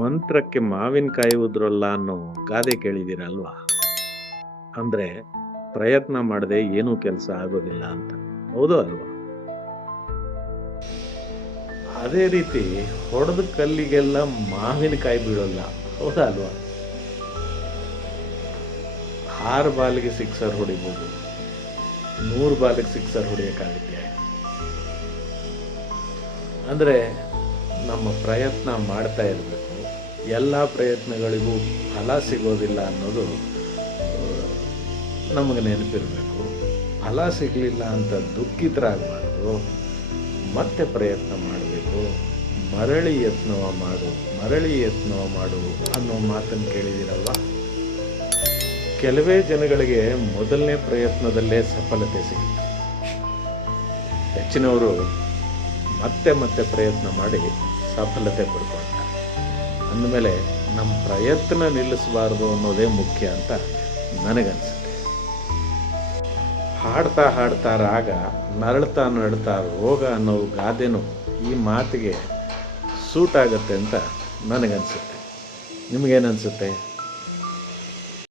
ಮಂತ್ರಕ್ಕೆ ಮಾವಿನಕಾಯಿ ಉದ್ರಲ್ಲ ಅನ್ನೋ ಗಾದೆ ಕೇಳಿದ್ದೀರಲ್ವಾ? ಅಂದ್ರೆ ಪ್ರಯತ್ನ ಮಾಡದೆ ಏನೂ ಕೆಲಸ ಆಗೋದಿಲ್ಲ ಅಂತ. ಹೌದು ಅಲ್ವಾ? ಅದೇ ರೀತಿ ಹೊಡೆದ ಕಲ್ಲಿಗೆಲ್ಲ ಮಾವಿನಕಾಯಿ ಬೀಳೋಲ್ಲ. ಹೌದಾ ಅಲ್ವಾ? 6 ಬಾಲಿಗೆ ಸಿಕ್ಸರ್ ಹೊಡಿಬೋದು, 100 ಬಾಲಿಗೆ ಸಿಕ್ಸರ್ ಹೊಡಿಯೋಕ್ಕಾಗುತ್ತೆ. ಅಂದರೆ ನಮ್ಮ ಪ್ರಯತ್ನ ಮಾಡ್ತಾ ಇರಬೇಕು. ಎಲ್ಲ ಪ್ರಯತ್ನಗಳಿಗೂ ಫಲ ಸಿಗೋದಿಲ್ಲ ಅನ್ನೋದು ನಮಗೆ ನೆನಪಿರಬೇಕು. ಫಲ ಸಿಗಲಿಲ್ಲ ಅಂತ ದುಃಖಿತರಾಗಬಾರ್ದು. ಮತ್ತೆ ಪ್ರಯತ್ನ ಮಾಡಬೇಕು. ಮರಳಿ ಯತ್ನವ ಮಾಡು ಅನ್ನೋ ಮಾತನ್ನು ಕೇಳಿದಿರಲ್ವ? ಕೆಲವೇ ಜನಗಳಿಗೆ ಮೊದಲನೇ ಪ್ರಯತ್ನದಲ್ಲೇ ಸಫಲತೆ ಸಿಗುತ್ತೆ. ಹೆಚ್ಚಿನವರು ಮತ್ತೆ ಮತ್ತೆ ಪ್ರಯತ್ನ ಮಾಡಿ ಸಫಲತೆ ಪಡ್ಕೊಳ್ತಾರೆ. ಅಂದಮೇಲೆ ನಮ್ಮ ಪ್ರಯತ್ನ ನಿಲ್ಲಿಸಬಾರ್ದು ಅನ್ನೋದೇ ಮುಖ್ಯ ಅಂತ ನನಗನ್ಸುತ್ತೆ. ಹಾಡ್ತಾ ಹಾಡ್ತಾ ರಾಗ, ನರಳ್ತಾ ನರಳ್ತಾ ರೋಗ ಅನ್ನೋ ಗಾದೆನೂ ಈ ಮಾತಿಗೆ ಸೂಟ್ ಆಗುತ್ತೆ ಅಂತ ನನಗನ್ಸುತ್ತೆ. ನಿಮಗೇನನ್ಸುತ್ತೆ?